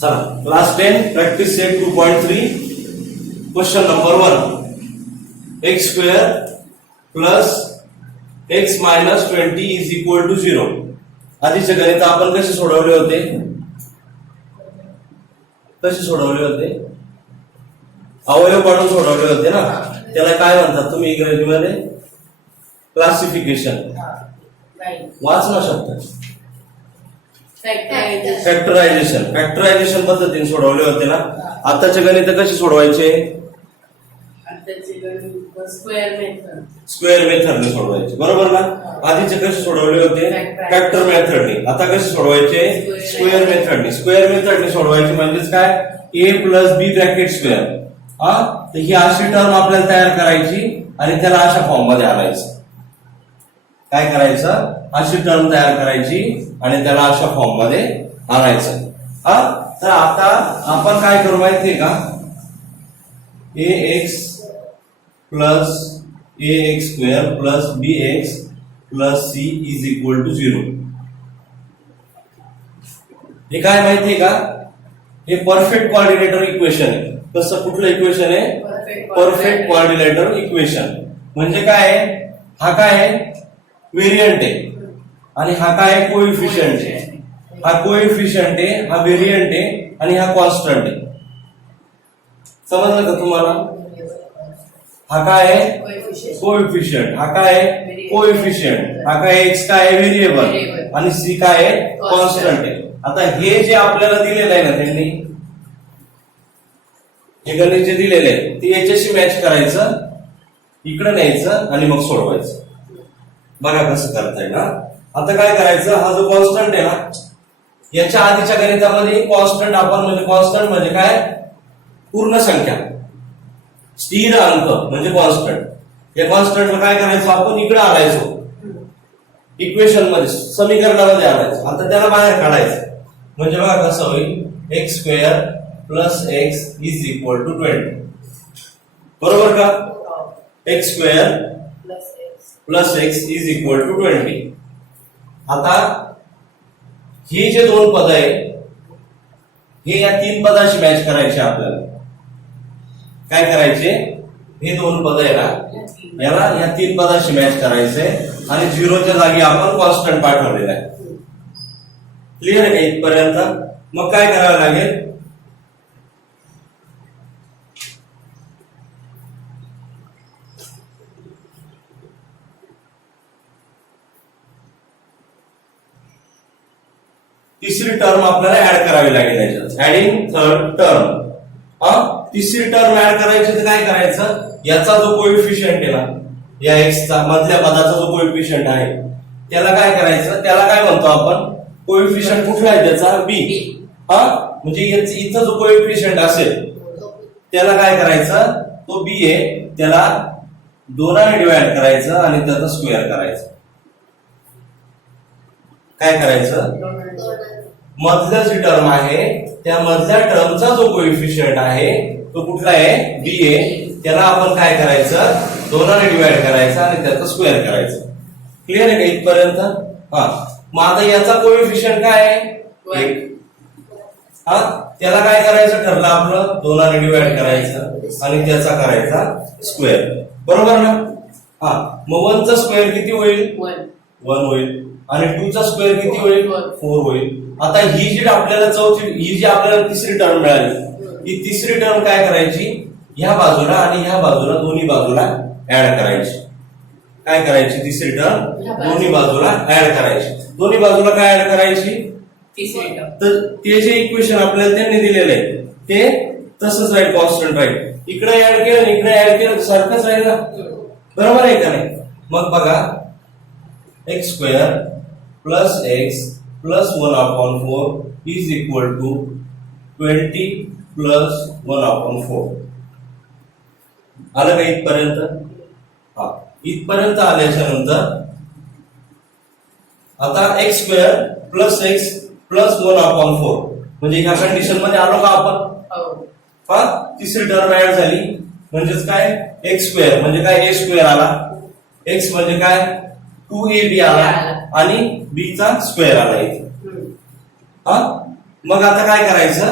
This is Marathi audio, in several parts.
चला class 10 practice set 2.3 question number 1 x square plus x minus 20 is equal to 0. आधीचे गणित आपण कसे सोडवले होते? अवयव काढून सोडवले होते ना. त्याला काय म्हणतात तुम्ही इंग्रजीमध्ये? क्लासिफिकेशन. वाच ना शब्द. फॅक्टरायझेशन पद्धतीने सोडवले होते ना. आताचे गणित कसे सोडवायचे? स्क्वेअर मेथडने सोडवायचे, बरोबर ना. आधीचे कसे सोडवले होते? फॅक्टर मेथडने. आता कसे सोडवायचे? स्क्वेअर मेथडने. स्क्वेअर मेथडने सोडवायचे म्हणजेच काय? a plus B bracket square. तर ही अशी टर्म आपल्याला तयार करायची आणि त्याला अशा फॉर्म मध्ये आणायचं. काय करायचं? अशी टर्म तयार करायची आणि त्याला अशा फॉर्म मध्ये आणायचं. तर आता आपण काय करू माहितीये का? ax plus ax square plus bx plus c is equal to 0. हे काय माहितीये का? हे परफेक्ट कोऑर्डिनेटर इक्वेशन आहे. कसं? कुठलं इक्वेशन आहे? Perfect coordinator equation. म्हणजे काय आहे? हा काय आहे? व्हेरियंट आहे आणि हा काय आहे? कोएफिशियंट आहे. हा कोएफिशियंट आहे, हा व्हेरियंट आहे आणि हा कॉन्स्टंट आहे. समजलं का तुम्हाला? हा काय आहे? कोएफिशियंट. हा काय आहे? कोएफिशियंट. हा काय? एक्स काय आहे? व्हेरिएबल आणि सी काय आहे? कॉन्स्टंट आहे. आता हे जे आपल्याला दिलेलं आहे ना, त्यांनी हे गणित जे दिलेले आहे ते याच्याशी मॅच करायचं, इकडे न्यायचं आणि मग सोडवायचं. बघा कसं करताय ना. आता काय करायचं? हा जो कॉन्स्टंट आहे ना, याच्या आधीच्या गणितामध्ये कॉन्स्टंट आपण म्हणजे कॉन्स्टंट म्हणजे काय? पूर्ण संख्या, स्थिर अंक म्हणजे कॉन्स्टंट. या कॉन्स्टंटला काय करायचं? आपण इकडे आणायचो, इक्वेशन मध्ये, समीकरणामध्ये आणायचं. आता त्याला बाहेर काढायचं. म्हणजे बघा कसं होईल? X square plus X is equal to 20. बरोबर का? X square plus X is equal to 20. आता हे जे दोन पद आहे हे या तीन पदाशी मॅच करायचे आपल्याला. काय करायचे? हे दोन पद आहे ना, याला या तीन पदाशी मॅच करायचे आणि 0च्या जागी आपण कॉन्स्टंट पाठवलेला आहे. क्लिअर आहे का इथपर्यंत? मग काय करावं लागेल? तिसरी टर्म आपल्याला ऍड करावी लागेल याच्यात. Adding third term. तिसरी टर्म ऍड करायची तर काय करायचं? याचा जो कोएफिशियंट आहे ना, या एक्सचा मधल्या पदाचा जो कोएफिशियंट आहे त्याला काय करायचं? त्याला काय म्हणतो आपण? कोएफिशियंट कुठला आहे त्याचा? बी. म्हणजे इथं जो कोएफिशियंट असेल त्याला काय करायचं? तो बी आहे, त्याला 2ने डिवाइड करायचं आणि त्याचा स्क्वेअर करायचं. काय करायचं? मधल्या जी टर्म आहे त्या मधल्या टर्मचा जो कोएफिशियंट आहे तो कुठला आहे? बी आहे. त्याला आपण काय करायचं? 2ने डिवाइड करायचं आणि त्याचा स्क्वेअर करायचं. क्लिअर आहे का इथपर्यंत? मग आता याचा कोएफिशियंट काय आहे? 1. त्याला काय करायचं ठरलं आपलं? 2ने डिवाइड करायचं आणि त्याचा करायचा स्क्वेअर. बरोबर ना? मग 1चा स्क्वेअर किती होईल? 1 होईल. आणि 2चा स्क्वेअर किती होईल? 4 होईल. आता ही जी आपल्याला ही जी आपल्याला तिसरी टर्म मिळाली, ही तिसरी टर्म काय करायची? ह्या बाजूला आणि ह्या बाजूला दोन्ही बाजूला ऍड करायची. काय करायची? तिसरी टर्म दोन्ही बाजूला ऍड करायची. दोन्ही बाजूला काय ऍड करायची? तर ते जे इक्वेशन आपल्याला त्यांनी दिलेलं आहे ते तसंच राहील, कॉन्स्टंट राहील. इकडे ऍड केलं इकडे ऍड केलं सारखंच राहील ना. बरोबर आहे का नाही? मग बघा, X square plus X plus 1/4 is equal to 20 plus 1/4. आलं का इथपर्यंत? इथपर्यंत आल्याच्या नंतर आता X square plus X plus 1/4 म्हणजे ह्या कंडिशन मध्ये आलो का आपण? तिसरी टर्म ऍड झाली म्हणजेच काय? एक्स स्क्वेअर म्हणजे काय? ए स्क्वेअर आला. एक्स म्हणजे काय? 2ab आला आणि b चा स्क्वेअर आला इथे. मग आता काय करायचं,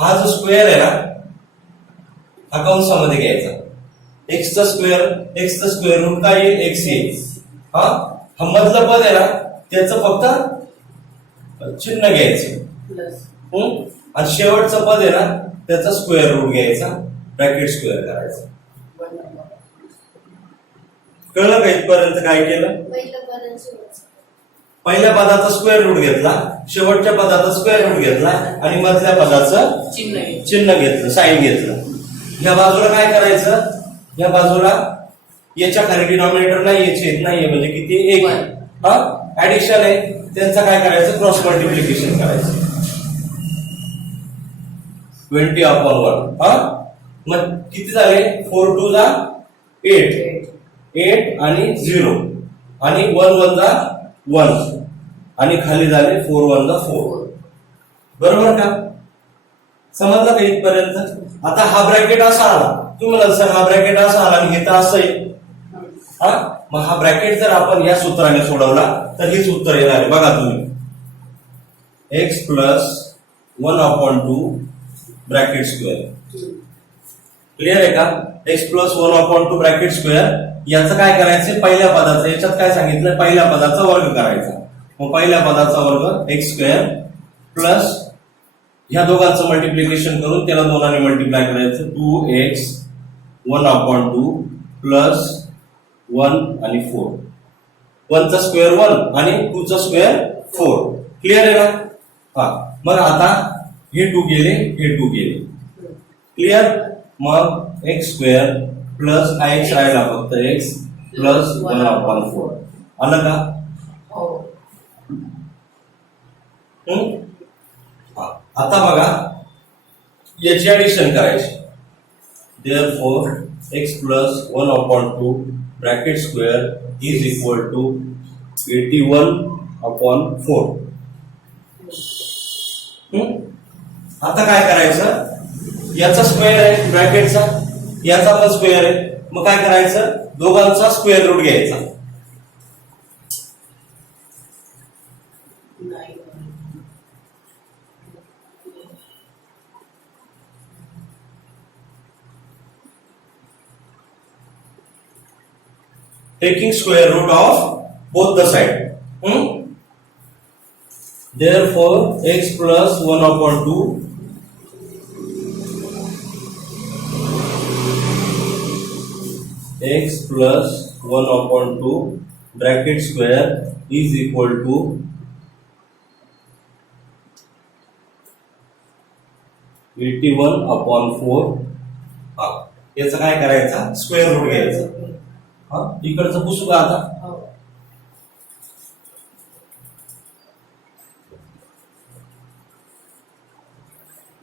हा जो स्क्वेअर आहे ना हा कंसामध्ये घ्यायचा, एक्सचा स्क्वेअर रूट काय येईल, एक्स येईल. हा मधलं पद आहे ना त्याचं फक्त चिन्ह घ्यायचं, आणि शेवटचं पद आहे ना त्याचा स्क्वेअर रूट घ्यायचा, ब्रॅकेट स्क्वेअर करायचा. कळलं का इथपर्यंत काय केलं? पहिल्या पदाचा स्क्वेअर रूट घेतला, शेवटच्या पदाचा स्क्वेअर रूट घेतला आणि मधल्या पदाचं चिन्ह घेतलं, साइन घेतलं. या बाजूला काय करायचं, या बाजूला याच्या खाली डिनॉमिनेटर नाही, छेद नाहीये म्हणजे किती, एक. हा ऍडिशन आहे, त्यांचं काय करायचं, क्रॉस मल्टिप्लिकेशन करायचं, 20/1. हा मग किती झाले, 4 2 जा 8 आणि 0 आणि 1 1 जा 1 आणि खाली झाले 4 1 जा 4. बरोबर का? समजलं का इथपर्यंत? आता हा ब्रॅकेट असा आला, तुम्ही म्हणाल सर हा ब्रॅकेट असा आला आणि हे तर असं आहे. हा मग हा ब्रॅकेट जर आपण या सूत्राने सोडवला तर हेच उत्तर येणार आहे. बघा तुम्ही, x plus 1/2 bracket square. Clear आहे का? x plus 1/2 bracket square. याचं काय करायचं, पहिल्या पदाचं, याच्यात काय सांगितलं, पहिल्या पदाचा वर्ग करायचा. मग पहिल्या पदाचा वर्ग एक्स स्क्वेअर प्लस ह्या दोघांचं मल्टिप्लिकेशन करून त्याला दोनाने मल्टिप्लाय करायचं, 2x 1/2 प्लस 1 आणि 4. 1चा स्क्वेअर 1 आणि 2चा स्क्वेअर 4. क्लिअर आहे ना? हा मग आता हे 2 गेले, हे 2 गेले. क्लिअर? मग एक्स स्क्वेअर प्लस हा एक्स राहिला फक्त एक्स प्लस 1/4. आलं का? आता बघा याची ऍडिशन करायची. Therefore x plus 1/2 bracket square is equal to 81/4. आता काय करायचं, याचा स्क्वेअर आहे ब्रॅकेटचा, याचा पण स्क्वेअर आहे. मग काय करायचं, दोघांचा स्क्वेअर रूट घ्यायचा. Taking square root of both the side. Therefore, x plus 1/2 x plus 1/2 bracket square is equal to 81/4. याचा काय करायचा, स्क्वेअर रूट घ्यायचा. हा इकडचं पुसू का आता?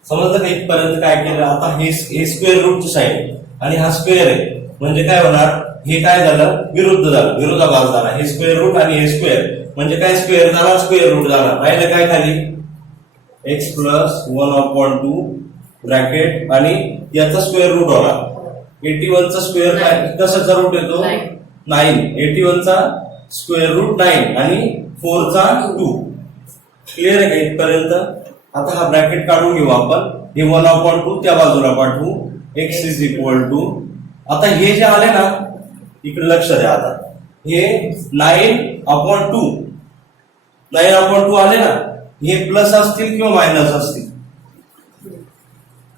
समजलं का इथपर्यंत काय केलं? आता हे स्क्वेअर रूटची साईड आणि हा स्क्वेअर आहे म्हणजे काय होणार, हे काय झालं, विरुद्ध झालं, विरोधाभास झाला. हे स्क्वेअर रूट आणि हे स्क्वेअर म्हणजे काय, स्क्वेअर झाला स्क्वेअर रूट झाला. राहिलं काय खाली, एक्स प्लस 1/2 ब्रॅकेट आणि याचा स्क्वेअर रूट होणार. 81चा स्क्वेअर काय, कशाचा रूट येतो, 9. 81चा स्क्वेअर रूट 9 आणि 4चा 2. क्लिअर आहे का इथपर्यंत? आता हा ब्रॅकेट काढून घेऊ आपण. हे 1/2 त्या बाजूला पाठवू, x इज इक्वल टू, आता हे जे आले ना इकडे लक्ष द्या. आता हे 9/2 आले ना, हे प्लस असतील किंवा मायनस असतील.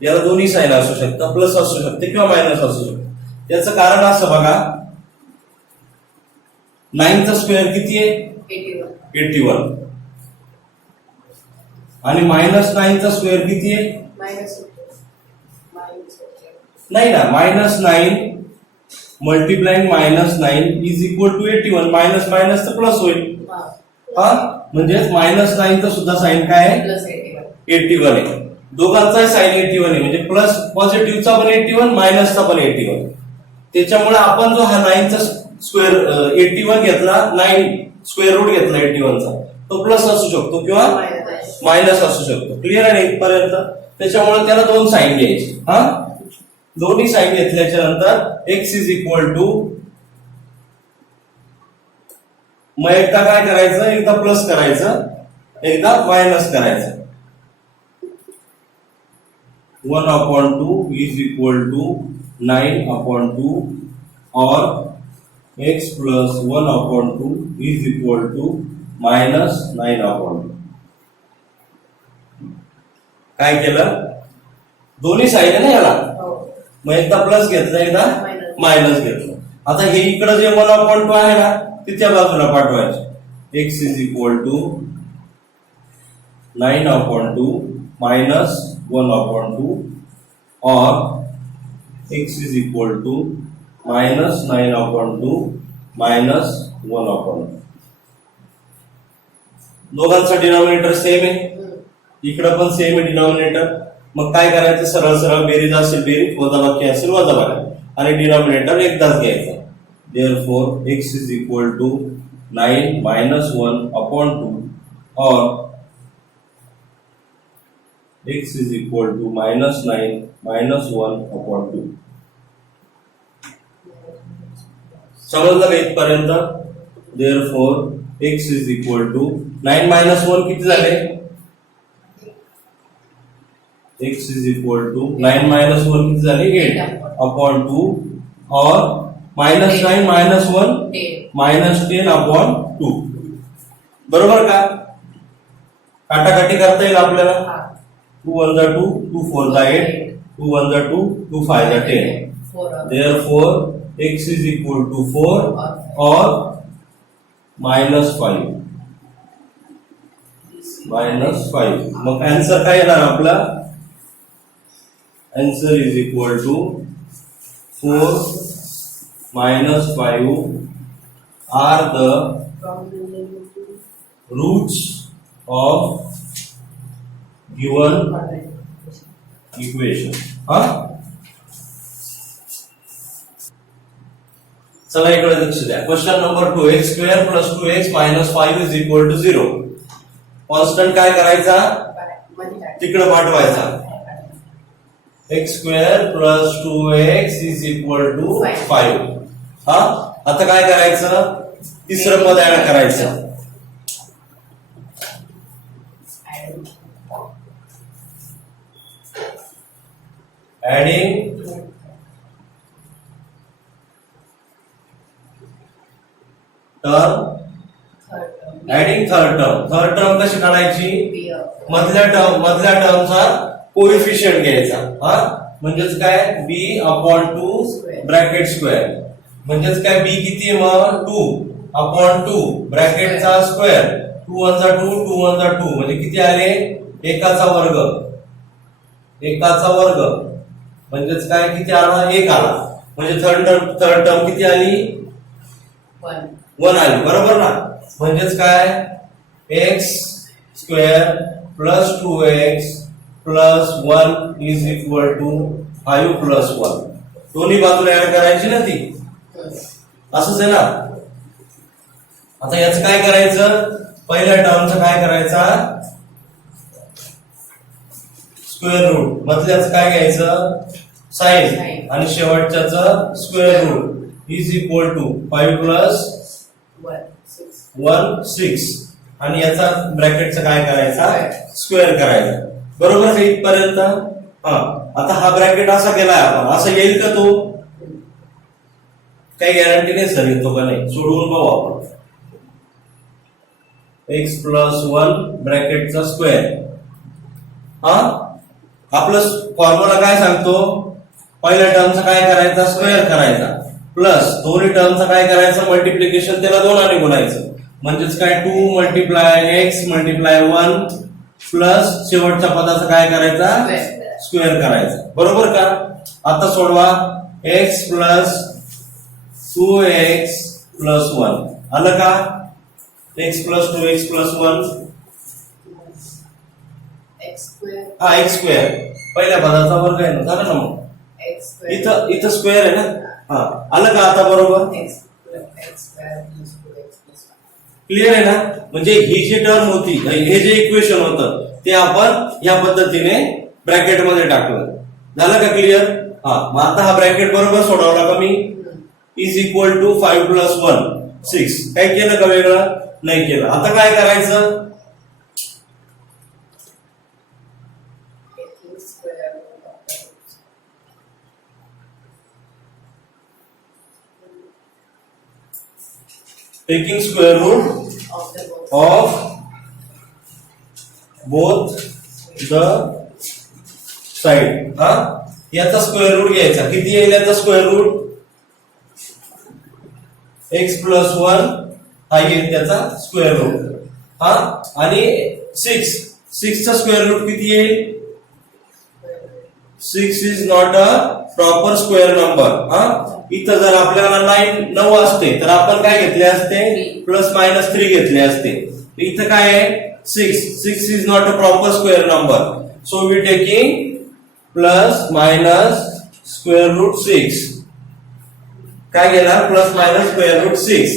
याला दोन्ही साईन असू शकतात, प्लस असू शकते किंवा मायनस असू शकते. त्याचं कारण असं बघा, 9चा स्क्वेअर किती आहे, 81 आणि -9चा स्क्वेअर किती आहे, नाही ना, -9 multiplying -9 is equal to 81. Minus minus तर प्लस होईल. हा म्हणजे -9चा सुद्धा साईन काय आहे, 81 आहे. दोघांचा साईन 81 आहे म्हणजे प्लस पॉझिटिव्हचा पण 81, मायनसचा पण 81. त्याच्यामुळे आपण जो हा 9चा स्क्वेअर 81 घेतला, 9 स्क्वेअर रूट घेतला 81चा, तो प्लस असू शकतो किंवा मायनस असू शकतो. क्लिअर आहे इथपर्यंत? त्याच्यामुळे त्याला दोन साईन घ्यायची. हा दोन्ही साईन घेतल्याच्या नंतर एक्स इज इक्वल टू, मग एकदा काय करायचं, एकदा प्लस करायचं, एकदा मायनस करायचं. 1/2 is equal to 9/2 or x plus 1/2 is equal to minus 9/2. काय केलं? दोन्ही साईड ना याला, मग एकदा प्लस घेतलं एकदा मायनस घेतलं. आता हे इकडे जे 1/2 आहे ना ते त्या बाजूला पाठवायचं. x is equal to 9/2 minus 1/2 or x is equal to minus 9/2 minus 1/2. दोघांचा डिनॉमिनेटर सेम आहे, इकडं पण सेम आहे डिनॉमिनेटर. मग काय करायचं? सरळ सरळ बेरीज असेल बेरीज, वजाबाकी असेल वजाबाकी, आणि डिनॉमिनेटर एकदाच घ्यायचा. Therefore x is equal to 9 minus 1/2 or x is equal to minus 9 minus 1/2. समजलं का इथपर्यंत? Therefore x is equal to 9 minus 1 किती झाले? x is equal to 9 minus 1 किती झाले? 8/2 or minus 9 minus 1 minus 10/2. बरोबर का? काटाकाटी करता येईल आपल्याला. 2 1 2, 2 4 8, 2 1 2, 2 5 10. Therefore x is equal to 4 or minus 5. minus 5. मग आन्सर काय येणार आपला? Answer is equal to 4 minus 5 are the roots of given equation. चला इकडे लक्ष द्या. Question number 2, x square plus 2x minus 5 is equal to 0. Constant काय करायचा? तिकडे पाठवायचा. x square plus 2x is equal to 5. आता काय करायचं? तिसरं पद ऍड करायचं. Adding term, adding third term. Third term कशी काढायची? मधल्या टर्मचा कोएफिशियंट घ्यायचा. म्हणजेच काय? b/2 bracket square. म्हणजेच काय? b किती आहे मग? 2/2 ब्रॅकेटचा स्क्वेअर. 2 1 2, 2 1 2 म्हणजे किती आले? एकाचा वर्ग. एकाचा वर्ग म्हणजेच काय? किती आला? 1 आला. म्हणजे थर्ड टर्म किती आली? 1 आली. बरोबर ना? म्हणजेच काय? x square plus 2x plus 1 is equal to 5 plus 1. दोन्ही बाजूला ऍड करायची ना ती. असंच आहे ना? आता याचं काय करायचं? पहिल्या टर्मचं काय करायचा? Square route. मधल्याचं काय घ्यायचं? साइन. आणि शेवटच्याचं square root is equal to 5 plus 1 6. आणि याचा ब्रॅकेटचा काय करायचा? स्क्वेअर करायचा. बरोबर का इथपर्यंत? आता हा ब्रॅकेट असा केलाय आपण. असं येईल का तो? काही गॅरंटी नाही सर येतो का नाही. सोडवून बघू आपण. x प्लस 1 ब्रॅकेटचा स्क्वेअर. आपलं फॉर्म्युला काय सांगतो? पहिल्या टर्मचा काय करायचा? स्क्वेअर करायचा. प्लस दोन्ही टर्मचा काय करायचं? मल्टिप्लिकेशन त्याला 2 ने गुणायचं. म्हणजेच काय? 2 मल्टिप्लाय x मल्टिप्लाय 1 प्लस शेवटच्या पदाचं काय करायचा? स्क्वेअर करायचा. बरोबर का? आता सोडवा. x प्लस 2x प्लस 1 आलं का? x plus 2x plus 1 x square पहिल्या पदाचा वर्ग आहे ना. झालं ना? मग इथं स्क्वेअर आहे ना. आलं का आता? बरोबर. क्लिअर आहे ना? म्हणजे ही जी टर्म होती, हे जे इक्वेशन होतं ते आपण या पद्धतीने ब्रॅकेट मध्ये टाकलं. झालं का क्लिअर? मग आता हा ब्रॅकेट बरोबर सोडवला का मी? Is equal to 5 plus 1 6. काय केलं का? वेगळं नाही केलं. आता काय करायचं? Taking square root of both the side. हा, याचा स्क्वेअर रूट घ्यायचा. किती येईल याचा स्क्वेअर रूट? x प्लस 1 हा येईल त्याचा स्क्वेअर रूट. हा, आणि 6 चा स्क्वेअर रूट किती येईल? 6 is not a proper square number. हा, इथं जर आपल्याला 9 असते तर आपण काय घेतले असते? प्लस मायनस 3 घेतले असते. इथं काय आहे? 6 is not a proper square number. So we taking plus minus square root 6. काय घेणार? Plus minus square root 6.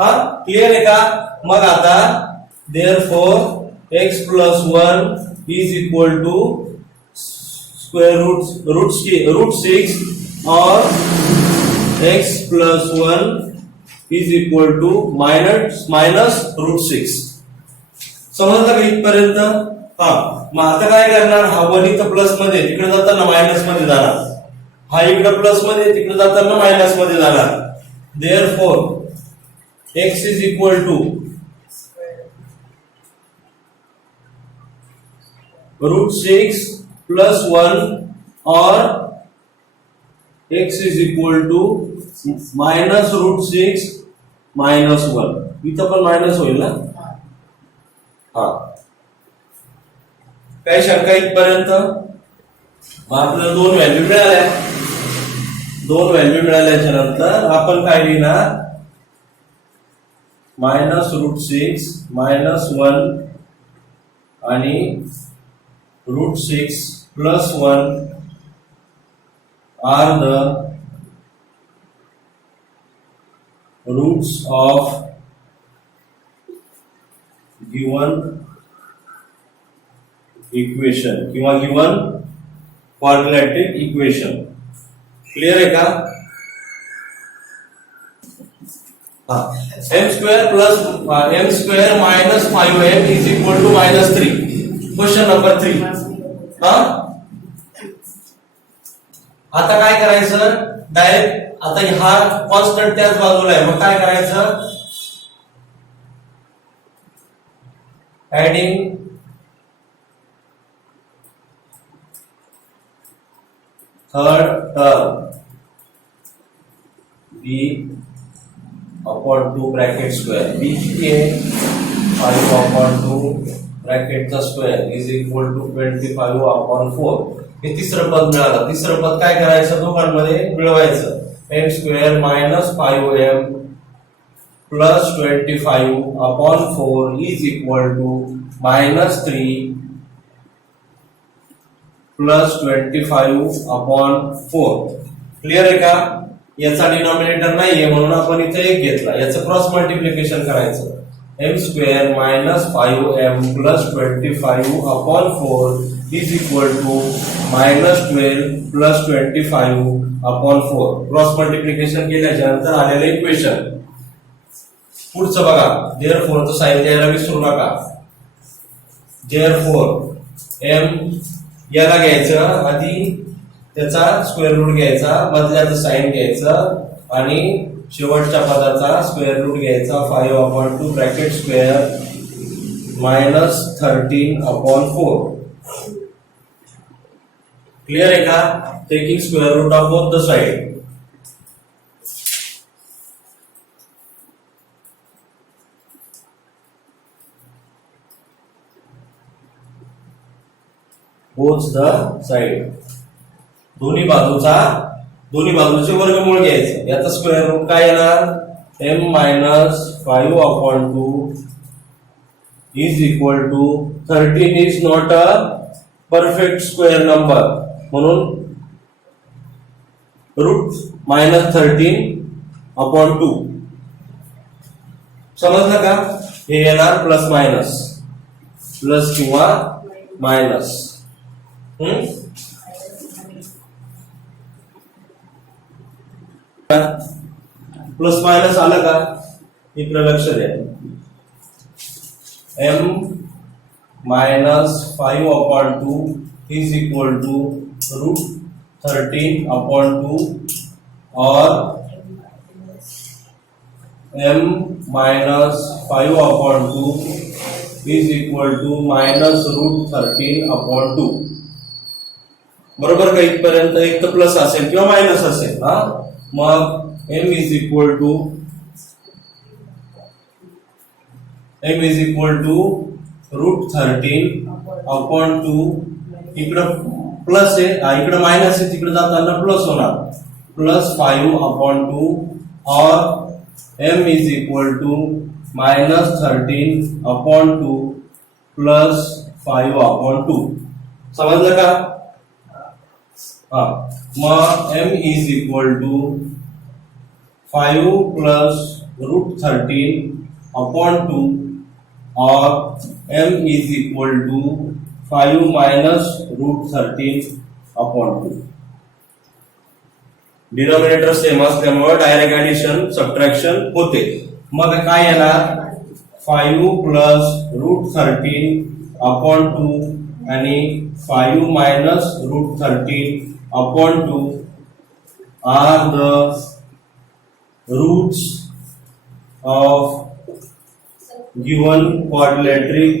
हा, क्लिअर आहे का? मग आता therefore x plus 1 is equal to square root 6 or x plus 1 is equal to minus root 6. समजलं का इथपर्यंत? हा, मग आता काय करणार? हा 1 इथं प्लस मध्ये, तिकडे जाताना मायनस मध्ये जाणार. हा इकडे प्लस मध्ये, तिकडे जाताना मायनस मध्ये जाणार. therefore x is equal to root 6 plus 1 or x is equal to minus root 6 minus 1. इथं पण मायनस होईल ना? हा, काही शंका इथपर्यंत? मग आपल्याला दोन व्हॅल्यू मिळाल्या. दोन व्हॅल्यू मिळाल्याच्या नंतर आपण काय लिहिणार? मायनस रूट 6 मायनस 1 आणि root 6 plus 1 are the roots of given equation किंवा given quadratic equation. क्लियर आहे का? हा, m square plus m square minus 5m is equal to minus 3. Question number 3. हा, आता काय करायचं? डायरेक्ट आता हा कॉन्स्टंट त्याच बाजूला आहे, मग काय करायचं? Adding third term b upon 2 bracket square. b किती आहे? 5 अपॉन 2 ब्रॅकेटचा square is equal to 25 upon 4. हे तिसरं पद मिळालं. तिसरं पद काय करायचं? दोघांमध्ये मिळवायचं. m square minus 5m plus 25 upon 4 is equal to minus 3 plus 25 upon 4. Clear आहे का? याचा डिनॉमिनेटर नाहीये म्हणून आपण इथे 1 घेतला. याचं क्रॉस मल्टिप्लिकेशन करायचं. m square minus 5m plus 25 upon 4 is equal to minus 12 plus 25 upon 4. Cross multiplication केल्याच्या नंतर आलेलं इक्वेशन. पुढचं बघा. therefore साइन द्यायला विसरू नका. therefore m याला घ्यायचं, आधी त्याचा स्क्वेअर रूट घ्यायचा, मधल्याचं साइन घ्यायचं आणि शेवटच्या पदाचा स्क्वेअर रूट घ्यायचा. 5 upon 2 bracket square minus 13 upon 4. Clear आहे का? Taking square root of both the side. Both the side, दोन्ही बाजूचे वर्गमूळ घ्यायचं. याचा स्क्वेअर रूट काय येणार? m minus 5 upon 2 is equal to 13 is not a perfect square number म्हणून रूट मायनस 13 अपॉन 2. समजलं का? हे येणार प्लस मायनस, प्लस किंवा मायनस. प्लस मायनस आलं का? इकडे लक्ष द्या. m minus 5 upon 2 is equal to root 13 upon 2 और m minus 5/2 is equal to minus √13/2. बरोबर का? इथपर्यंत एक तर प्लस असेल किंवा मायनस असेल. हा, मग m इज इक्वल टू √13/2. इकडं प्लस आहे, इकडं मायनस आहे, तिकडे जाताना प्लस होणार. प्लस 5/2 और m is equal to minus 13/2 plus 5/2. समजलं का? हा, मग m is equal to 5 plus √13/2 और m is equal to 5 minus √13/2. Denominator same असल्यामुळे डायरेक्ट ऍडिशन सबट्रॅक्शन होते. मग काय येणार? 5 प्लस √13/2 आणि 5 minus √13/2 are the roots of given quadratic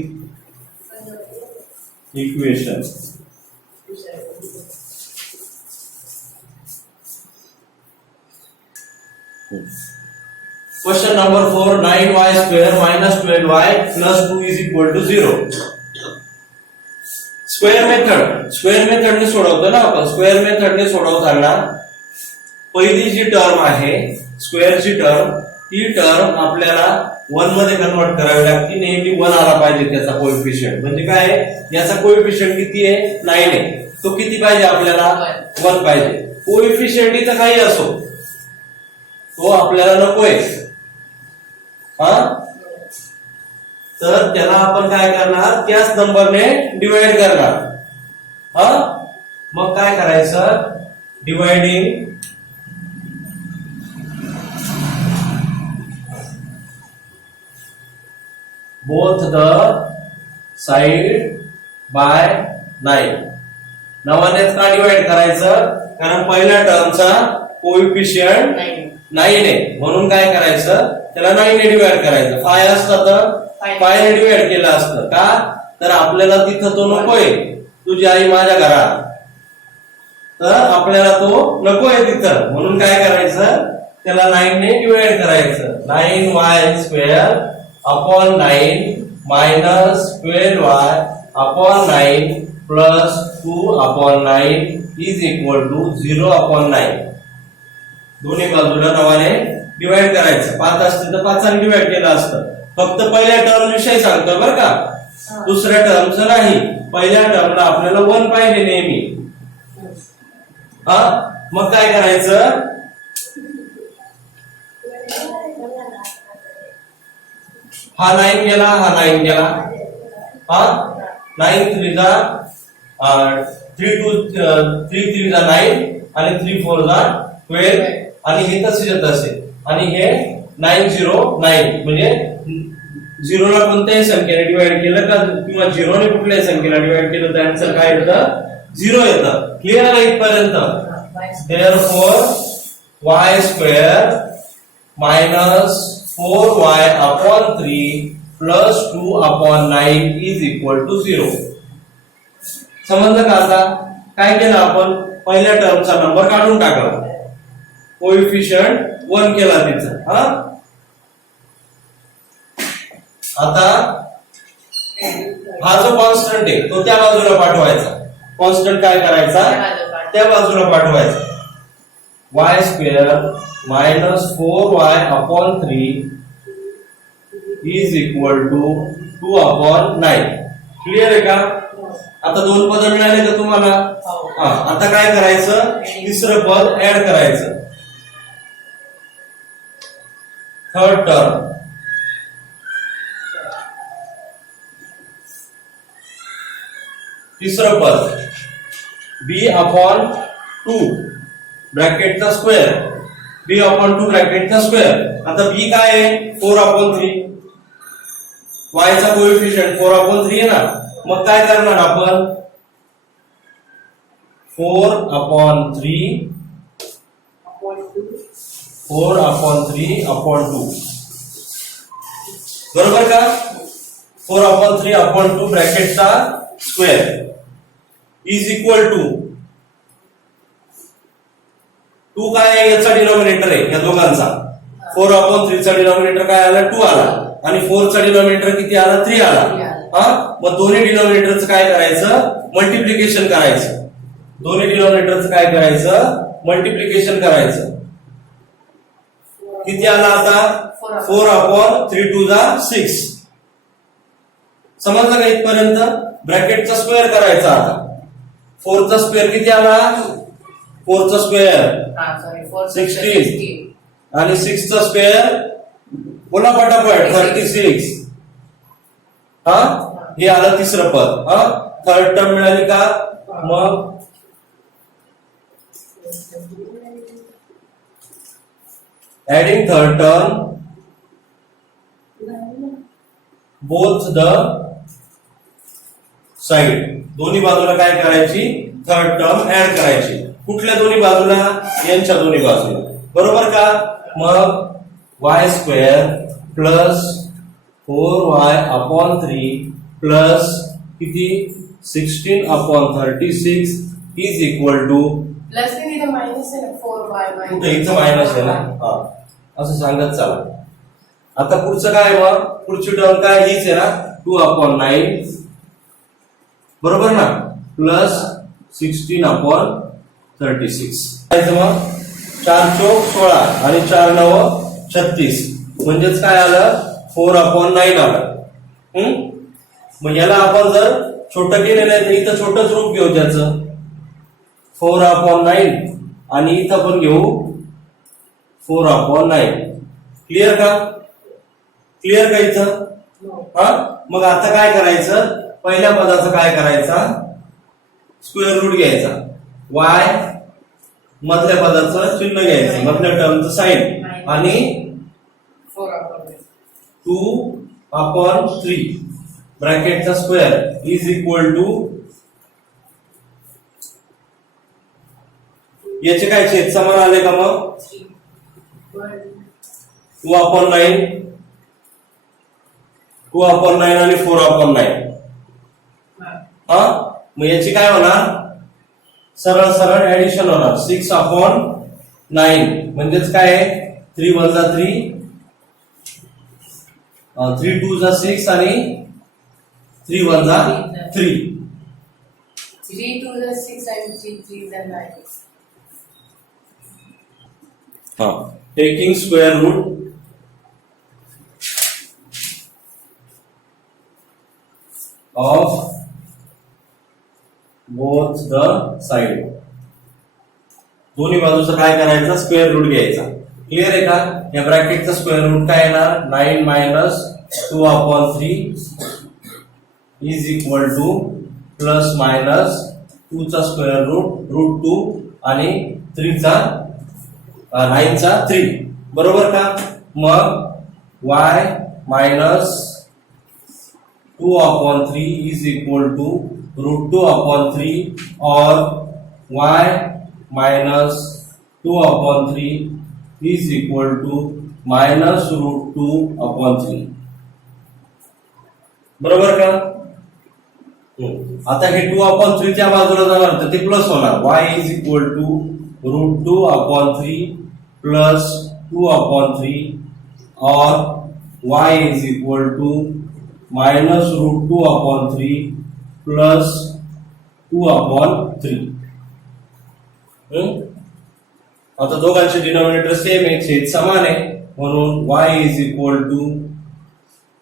equation. Question number 4. 9y square minus 12y plus 2 is equal to 0. Square मेथडने सोडवतो ना आपण. स्क्वेअर मेथडने सोडवताना पहिली जी टर्म आहे स्क्वेअरची टर्म, ती टर्म आपल्याला 1 मध्ये कन्वर्ट करावी लागते. नेहमी 1 आला पाहिजे त्याचा कोएफिशियंट. म्हणजे काय आहे, याचा कोएफिशियंट किती आहे? 9 आहे. तो किती पाहिजे आपल्याला? 1 पाहिजे. कोएफिशियंट इथं काही असो, तो आपल्याला नकोय. हा, तर त्याला आपण काय करणार? त्याच नंबरने डिवाइड करणार. हा, मग काय करायचं? Dividing both the side by 9. 9नेच का डिवाइड करायचं? कारण पहिल्या टर्मचा कोएफिशियंट 9 आहे, म्हणून काय करायचं? त्याला 9 ने डिवाइड करायचं. 5 असतं तर 5 ने डिवाइड केलं असतं. का? तर आपल्याला तिथं तो नकोय. तुझी आई माझ्या घरात, तर आपल्याला तो नकोय तिथं, म्हणून काय करायचं? त्याला 9 ने डिवाइड करायचं. 9y square upon 9 minus 12y upon 9 plus 2/9 is equal to 0/9. दोन्ही बाजूला 9ने डिवाइड करायचं. 5 असते तर 5 ने डिवाइड केलं असतं. फक्त पहिल्या टर्म विषयी सांगतोय बरं का, दुसऱ्या टर्मचं नाही. पहिल्या टर्मला आपल्याला 1 पाहिजे नेहमी. हा, मग काय करायचं? हा 9 गेला, हा 9 गेला. हा, 9 3 जा 3 3 जा 9 आणि 3 4 जा 12 आणि हे तसेच असेल. आणि हे 9 0 9 म्हणजे 0 ला कोणत्याही संख्येने डिवाइड केलं का किंवा 0 ने कुठल्याही संख्येला डिवाइड केलं तर आन्सर काय येतं? 0 येतं. क्लिअर आहे इथपर्यंत? Therefore y square minus 4y upon 3 plus 2/9 is equal to 0. समजलं का? आता काय केलं आपण? पहिल्या टर्मचा नंबर काढून टाकला, कोएफिशियंट 1 केला तिचा. हा, आता हा जो कॉन्स्टंट आहे तो त्या बाजूला पाठवायचा. कॉन्स्टंट काय करायचा? त्या बाजूला पाठवायचा. y square minus 4y upon 3 is equal to 2/9. Clear आहे का? आता 2 पद मिळाले का तुम्हाला? हा, आता काय करायचं? तिसरं पद ऍड करायचं. थर्ड टर्म तिसरं पद b/2 ब्रॅकेटचा स्क्वेअर, b/2 ब्रॅकेटचा स्क्वेअर. आता b काय आहे? 4/3. y चा कोएफिशियंट 4/3 आहे ना. मग काय करणार आपण? 4/3 4/3/2 बरोबर का? 4/3/2 ब्रॅकेटचा स्क्वेअर इज इक्वल टू 2 काय आहे, याचा डिनॉमिनेटर आहे या दोघांचा. 4/3 चा डिनॉमिनेटर काय आला, 2 आला, आणि 4 चा डिनॉमिनेटर किती आला, 3 आला. हा, मग दोन्ही डिनॉमिनेटरचं काय करायचं, मल्टिप्लिकेशन करायचं. दोन्ही डिनॉमिनेटरचं काय करायचं, मल्टिप्लिकेशन करायचं. किती आला आता, 4/3 2 6. समजलं का इथपर्यंत? ब्रॅकेटचा स्क्वेअर करायचा आता. 4 चा स्क्वेअर किती आला, 4 चा स्क्वेअर 16 आणि 6 चा स्क्वेअर बोला पटापट 36. हा, हे आलं तिसरं पद. हा, थर्ड टर्म मिळाली का? मग adding third term both the side, दोन्ही बाजूला काय करायची, थर्ड टर्म ऍड करायची. कुठल्या दोन्ही बाजूला, यांच्या दोन्ही बाजूला. बरोबर का? मग y² प्लस 4y/3 प्लस किती 16/36 इज इक्वल टू प्लस की तिथे मायनस आहे ना, 4y कुठे इथं मायनस आहे ना. हा, असं सांगत चला. आता पुढचं काय, मग पुढची टर्म काय, हीच आहे ना, 2/9 बरोबर ना, प्लस 16/36. मग 4 चौक 16 आणि 4 9 36, म्हणजेच काय आलं, 4/9 आलं. मग याला आपण जर छोटं केलेलं आहे तर इथं छोटंच रूप घेऊ त्याचं, 4/9, आणि इथं पण घेऊ 4/9. क्लिअर का? क्लिअर का इथं? हा, मग आता काय करायचं, पहिल्या पदाचं काय करायचा, स्क्वेअर रूट घ्यायचा. y मधल्या पदाचं चिन्ह घ्यायचं, मधल्या टर्मचं साइन, आणि 2/3 ब्रॅकेटचा स्क्वेअर इज इक्वल टू, याचे काय छेद समान आले का, मग 2/9 आणि 4/9. हा, मग याची काय होणार, सरळ सरळ ऍडिशन होणार, 6/9 म्हणजेच काय, 3 1 3, 3 2 6 आणि 3 1 3. 3 2 6 and 3 3 9. हा, taking square root of both the side, दोन्ही बाजूचं काय करायचं, स्क्वेअर रूट घ्यायचा. क्लिअर आहे का? या ब्रॅकेटचा स्क्वेअर रूट काय येणार, 9 - 2/3 is equal two plus minus 2 चा स्क्वेअर रूट √2 आणि 9 चा 3. बरोबर का? मग y minus 2/3 is equal to √2/3 और y minus 2/3 is equal to minus √2/3. बरोबर का? आता हे 2/3 त्या बाजूला जाणार तर ते प्लस होणार, y is equal to √2/3 plus 2/3 और y is equal to minus √2/3 plus 2/3. आता दोघांचे डिनॉमिनेटर सेम आहे, छेद समान आहे, म्हणून y is equal to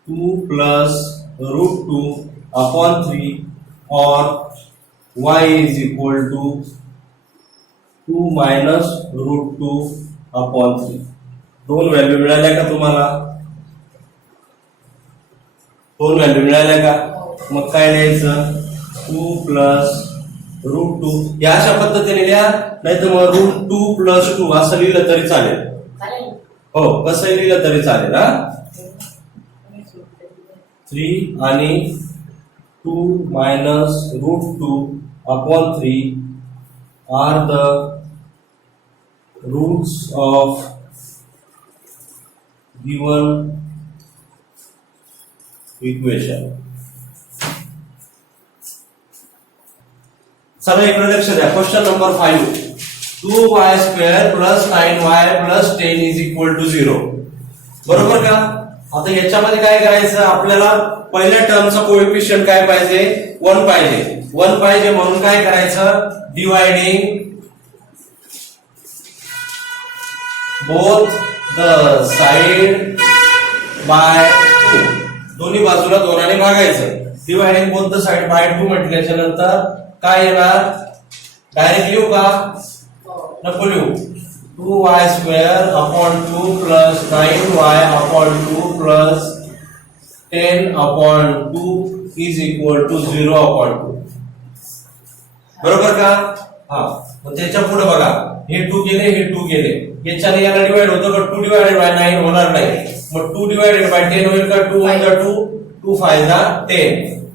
2 plus √2/3 और y is equal to 2 minus √2/3. दोन व्हॅल्यू मिळाल्या का तुम्हाला? दोन व्हॅल्यू मिळाल्या का? मग काय लिहायचं, 2 प्लस √2 या अशा पद्धतीने लिहा, नाही तर मग √2 + 2 असं लिहिलं तरी चालेल. हो, कसंही लिहिलं तरी चालेल. हा, 3 आणि 2 minus √2/3 are the roots of given equation. चला इकडे लक्ष द्या. Question number 5. 2y² + 9y + 10 = 0. बरोबर का? आता याच्यामध्ये काय करायचं, आपल्याला पहिल्या टर्मचा कोएफिशियंट काय पाहिजे, 1 पाहिजे. 1 पाहिजे म्हणून काय करायचं, dividing both the side by 2. दोन्ही बाजूला 2 ने भागायचं. Dividing both the side by 2 म्हटल्याच्या नंतर काय येणार, डायरेक्ट लिहू का, नको लिहू. 2y² / 2 + 9y/2 + 10/2 = 0/2. बरोबर का? हा, मग त्याच्या पुढे बघा, हे 2 गेले, हे 2 गेले, याच्याने याला डिवाइड होतं का, 2 / 9 होणार नाही. मग 2 / 10 होईल का, 2 × 2 2 × 10.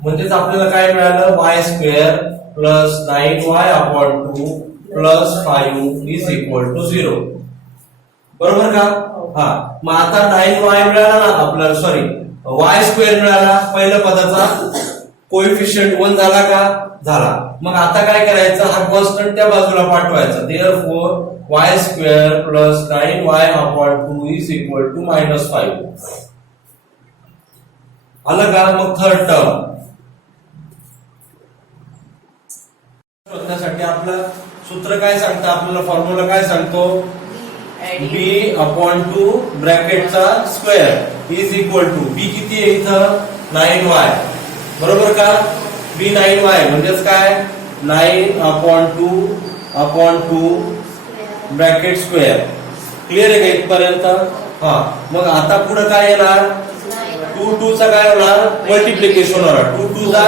म्हणजेच आपल्याला काय मिळालं, y² + 9y/2 + 5 = 0. बरोबर का? हा, मग आता 9y मिळाला ना आपल्याला, सॉरी y² मिळाला. पहिल्या पदाचा कोएफिशियंट 1 झाला का, झाला. मग आता काय करायचं, हा कॉन्स्टंट त्या बाजूला पाठवायचा. Therefore y² + 9y/2 = -5. आलं का? मग थर्ड टर्म शोधण्यासाठी आपलं सूत्र काय सांगतं, आपल्याला फॉर्म्युला काय सांगतो, b/2 ब्रॅकेटचा स्क्वेअर = b किती आहे इथं, 9y. बरोबर का? b 9y म्हणजेच काय, 9/2 ब्रॅकेट स्क्वेअर. क्लिअर आहे का इथपर्यंत? हा, मग आता पुढे काय येणार, 2 2 चा काय होणार, मल्टिप्लिकेशन होणार. 2 2 चा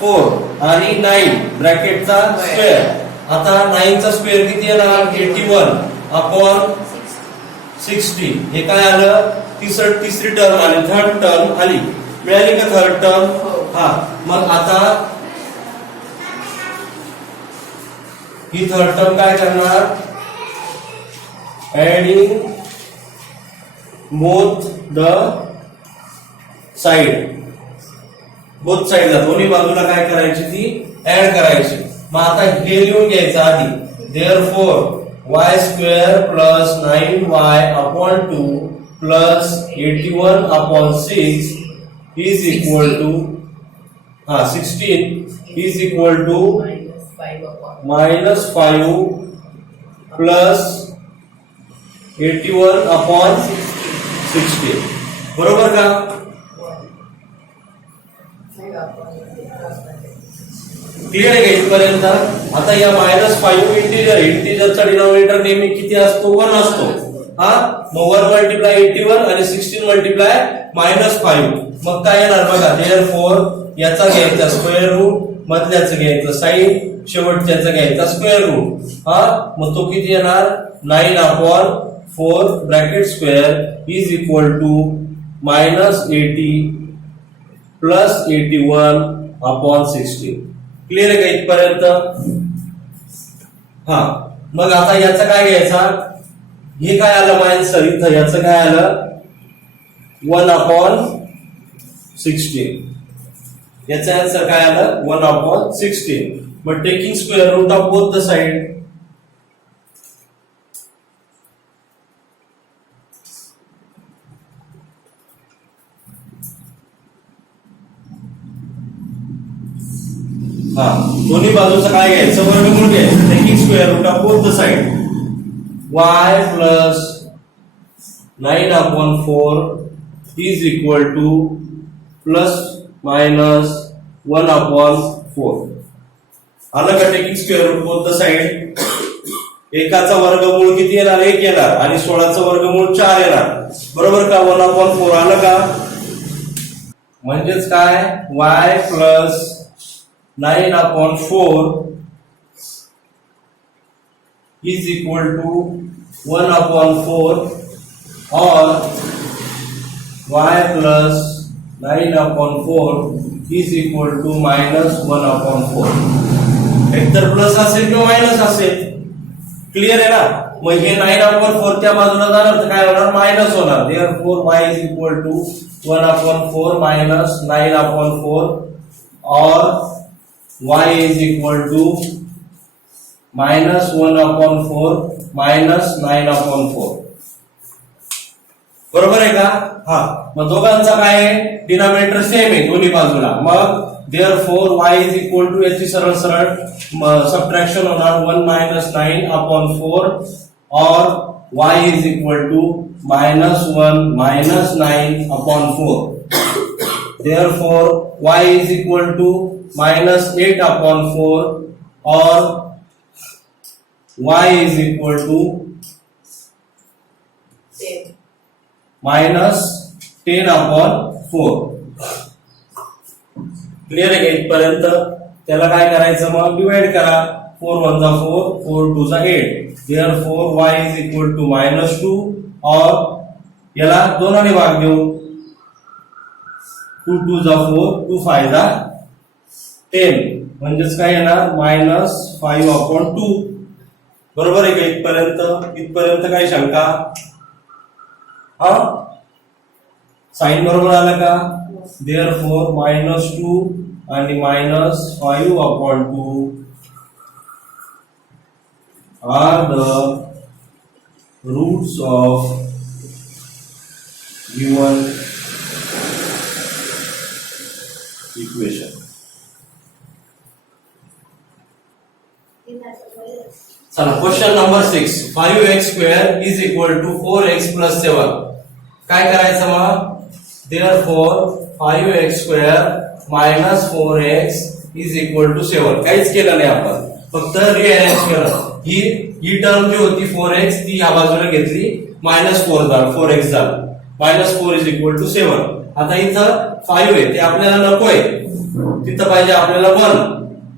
4 आणि 9 ब्रॅकेटचा स्क्वेअर. आता 9 चा स्क्वेअर किती येणार, 81/60. हे काय आलं, तिसरी टर्म आली, थर्ड टर्म आली. मिळाली का थर्ड टर्म? हा, मग आता ही थर्ड टर्म काय करणार, adding both the side. Both साइडला दोन्ही बाजूला काय करायची, ती ऍड करायची. मग आता हे लिहून घ्यायचं आधी. Therefore y² + 9y/2 + 81/6 = 16 = -5 + 81/60. बरोबर का? क्लिअर आहे का इथपर्यंत? आता या -5 इंटिजरचा डिनॉमिनेटर नेहमी किती असतो, 1 असतो. हा, मग 1 × 81 आणि 16 × -5. मग काय येणार बघा, देअरफॉर याचा घ्यायचा स्क्वेअर रूट, मधल्याचं घ्यायचं साइन, शेवटच्याचं घ्यायचा स्क्वेअर रूट. हा, मग तो किती येणार, 9/4 ब्रॅकेट स्क्वेअर = -80 + 81/16. क्लिअर आहे का इथपर्यंत? हा, मग आता याचं काय घ्यायचा, हे काय आलं मायनस, इथं याचं काय आलं, 1/16. याचा आन्सर काय आलं, 1/16. मग taking square root of both the side. हा, दोन्ही बाजूचं काय घ्यायचं, वर्गमूळ घ्यायचं. Taking square root of both the side. y + 9/4 = ±1/4. आलं का? Taking square root both the side. एकाचा वर्गमूळ किती येणार, 1 येणार, आणि 16चं वर्गमूळ 4 येणार. बरोबर का? 1/4 आलं का? म्हणजेच काय, y + 9/4 = 1/4 or y + 9/4 = -1/4. एकतर प्लस असेल किंवा मायनस असेल. क्लिअर आहे ना? मग हे 9/4 त्या बाजूला जाणार तर काय होणार मायनस होणार therefore y is equal to 1/4 minus 9/4 और y is equal to minus 1/4 minus 9/4 बरोबर आहे का? हा मग दोघांचा काय आहे डिनॉमिनेटर सेम आहे दोन्ही बाजूला मग therefore y is equal to याची सरळ सरळ सबट्रॅक्शन होणार 1 मायनस 9/4 और y is equal to minus 1 minus 9/4 therefore y is equal to minus 8/4 और y is equal to minus 10/4 clear आहे का इथपर्यंत? त्याला काय करायचं मग डिवाइड करा 4 1 जा 4 4 2 जा 8 therefore y is equal to minus 2 और याला दोनाने भाग देऊ 2 2 जा 4 2 5 जा 10 म्हणजेच काय येणार मायनस 5/2 बरोबर आहे का इथपर्यंत? इथपर्यंत काय शंका? हा साइन बरोबर आला का? देअरफॉर मायनस 2 आणि minus 5/2 are the roots of given equation. चला question number 6 5x² is equal to 4x plus 7 काय करायचं मग therefore 5x² minus 4x is equal to 7 काहीच केलं नाही आपण फक्त रिअरेंज केलं ही टर्म जी होती 4x ती या बाजूला घेतली -4 झालं 4x झालं -4 इज इक्वल टू 7 आता इथं 5 आहे ते आपल्याला नकोय तिथं पाहिजे आपल्याला 1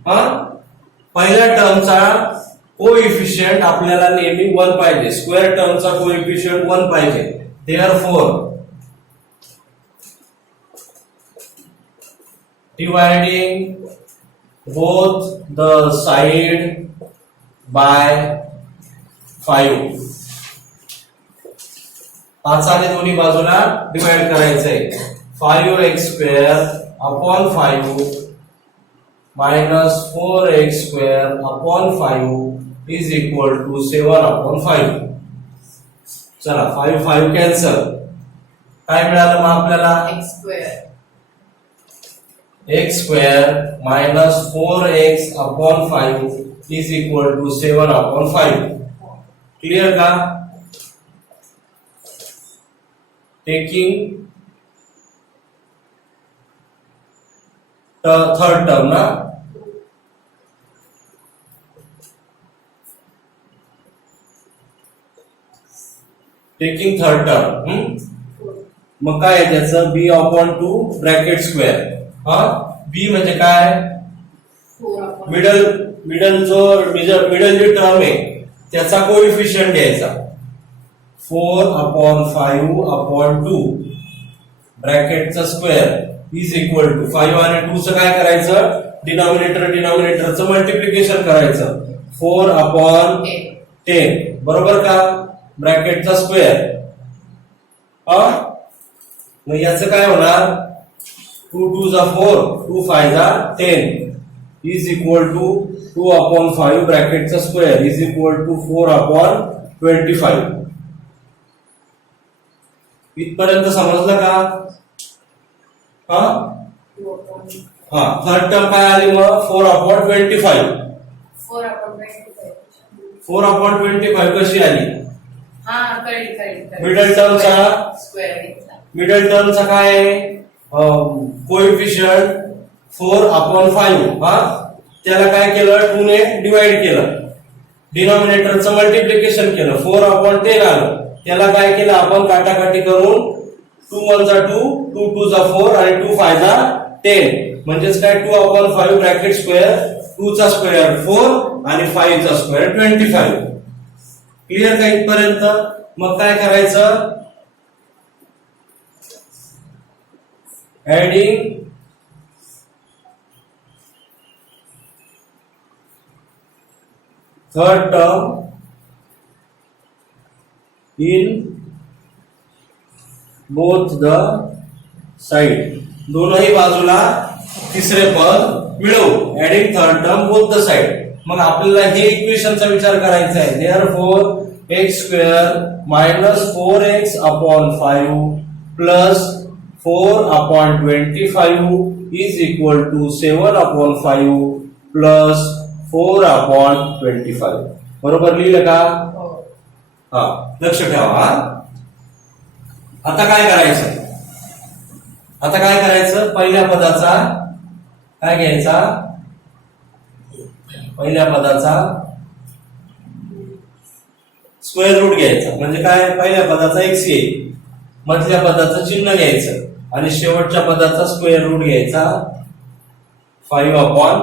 हा पहिल्या टर्मचा कोएफिशियंट आपल्याला नेहमी 1 पाहिजे स्क्वेअर टर्मचा कोएफिशियंट 1 पाहिजे therefore dividing both the side by 5 पाचाने दोन्ही बाजूला डिवाइड करायचंय 5x² upon 5 minus 4x² upon 5 is equal to 7/5 चला 5 5 कॅन्सल काय मिळालं मग आपल्याला x² minus 4x upon 5 is equal to 7/5 clear का? taking the third term ना taking third term मग काय आहे त्याचं b/2 ब्रॅकेट स्क्वेअर हा बी म्हणजे काय मिडल जी टर्म आहे त्याचा कोएफिशियंट घ्यायचा 4/5/2 ब्रॅकेटचा स्क्वेअर इज इक्वल टू 5 आणि 2 चं काय करायचं डिनॉमिनेटरचं मल्टिप्लिकेशन करायचं 4/10 बरोबर का ब्रॅकेटचा स्क्वेअर मग याचं काय होणार 2 2 जा 4 2 5 जा 10 इज इक्वल टू 2/5 ब्रॅकेटचा स्क्वेअर इज इक्वल टू 4/25 इथपर्यंत समजलं का? हा थर्ड टर्म काय आली मग 4/25 4/25 कशी आली? मिडल टर्मचा काय आहे कोएफिशियंट 4/5 हा त्याला काय केलं 2 ने डिवाइड केलं डिनॉमिनेटरचं मल्टिप्लिकेशन केलं 4/10 आलं त्याला काय केलं आपण काटाकाटी करून 2 1 जा 2 2 2 जा 4 आणि 2 5 जा 10 म्हणजेच काय 2/5 ब्रॅकेट स्क्वेअर 2 चा स्क्वेअर 4 आणि 5 चा स्क्वेअर 25 क्लिअर का इथपर्यंत? मग काय करायचं adding third term in both the side, दोनही बाजूला तिसरे पद मिळवू. Adding third term both the side. मग आपल्याला हे इक्वेशनचा विचार करायचा आहे. Therefore x square minus 4x upon 5 plus 4 upon 25 is equal to 7 upon 5 plus 4 upon 25. बरोबर लिहिलं का? हो. हा, लक्ष ठेवा. आता काय करायचं? आता काय करायचं? पहिल्या पदाचा काय घ्यायचा? पहिल्या पदाचा स्क्वेअर रूट घ्यायचा. म्हणजे काय? पहिल्या पदाचा एक्स येईल, मधल्या पदाचं चिन्ह घ्यायचं आणि शेवटच्या पदाचा स्क्वेअर रूट घ्यायचा 5 अपॉन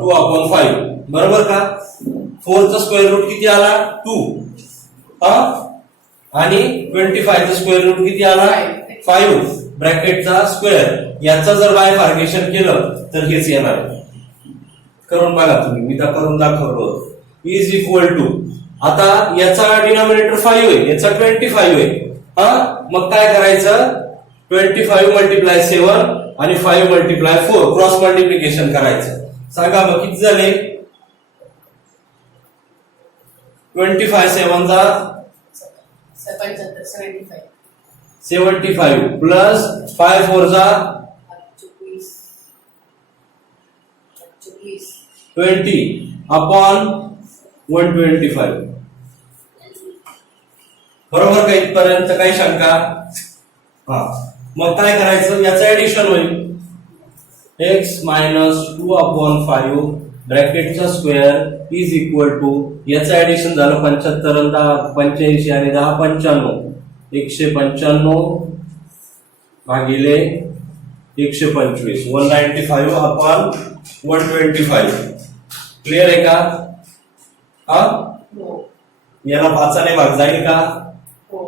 2 अपॉन 5. बरोबर का? 4 चा स्क्वेअर रूट किती आला? 2. आणि 25 चा स्क्वेअर रूट किती आला? 5. ब्रॅकेटचा स्क्वेअर. याचा जर बायफार्केशन केलं तर हेच येणार आहे. करून बघा तुम्ही, मी तर करून दाखवलो. इज इक्वल टू, आता याचा डिनॉमिनेटर 5 आहे, याचा 25 आहे. मग काय करायचं? 25 मल्टिप्लाय 7 आणि 5 मल्टिप्लाय 4 क्रॉस मल्टिप्लिकेशन करायचं. सांगा मग किती झाले? 25 7 जा 75 प्लस 5 4 जा 20 अपॉन 125. बरोबर का? इथपर्यंत काही शंका? हा, मग काय करायचं? याचं ऍडिशन होईल. x मायनस 2 अपॉन 5 ब्रॅकेटचा स्क्वेअर इज इक्वल टू, याचं ऍडिशन झालं 75 आणि 10 85 आणि 10 95. 195 भागिले 125 195 अपॉन 125. क्लिअर आहे का? हा, हो. याला 5 ने भाग जाईल का? हो.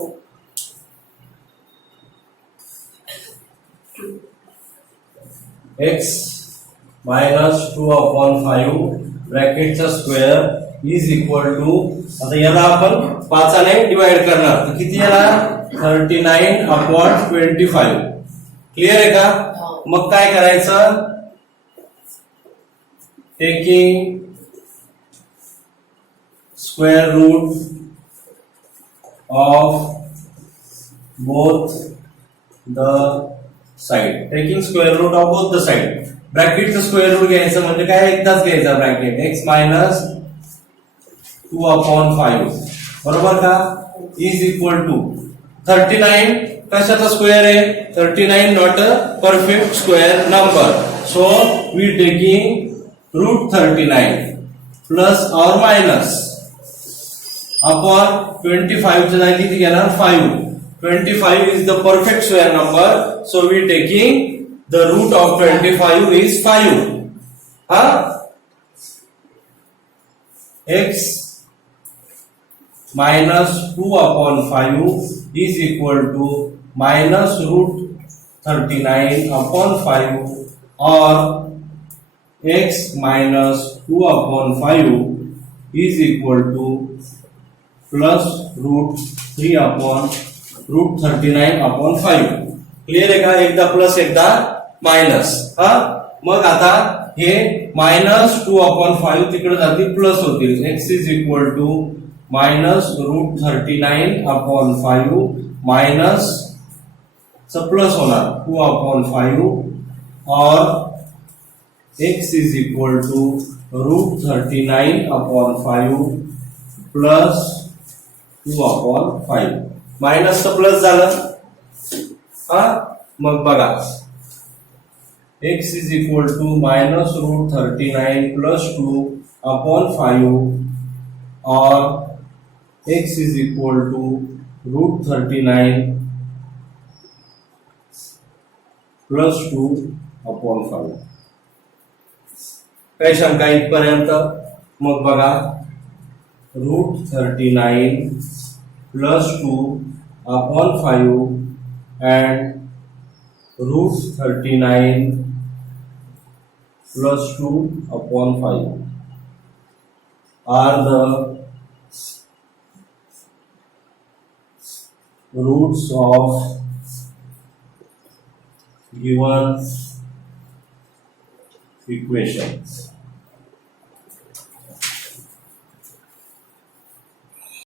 x मायनस 2 अपॉन 5 ब्रॅकेटचा स्क्वेअर इज इक्वल टू, आता याला आपण 5 ने डिवाइड करणार तर किती येणार? 39 अपॉन 25. क्लिअर आहे का? हो. मग काय करायचं? Taking square root of both the side. Taking square root of both the side. ब्रॅकेटचं स्क्वेअर रूट घ्यायचं म्हणजे काय? एकदाच घ्यायचा ब्रॅकेट. X minus 2 upon 5. बरोबर का? इज इक्वल टू 39 कशाचा स्क्वेअर आहे? 39 not a perfect square number. So we taking root 39 plus और मायनस अपॉन 25 च्या जागी किती घेणार? 5. 25 is the perfect square number, so we taking the root of 25 is 5. X minus 2 upon 5 is equal to minus root 39 upon 5, or x minus 2 upon 5 is equal to plus root 3 upon root 39 upon 5. Clear आहे का? एकदा प्लस एकदा मायनस. मग आता हे मायनस 2 अपॉन 5 तिकडे जातील, प्लस होतील. x is equal to minus root 39 upon 5 minus plus होणार 2 अपॉन 5, और x is equal to root 39 upon 5 plus 2 upon 5. Minus plus झालं. मग बघा, x is equal to minus root 39 plus 2 upon 5, और x is equal to root 39 plus 2 upon 5. काही शंका इथपर्यंत? मग बघा, root 39 plus 2 upon 5 and root 39 plus 2 upon 5 are the roots of given equations.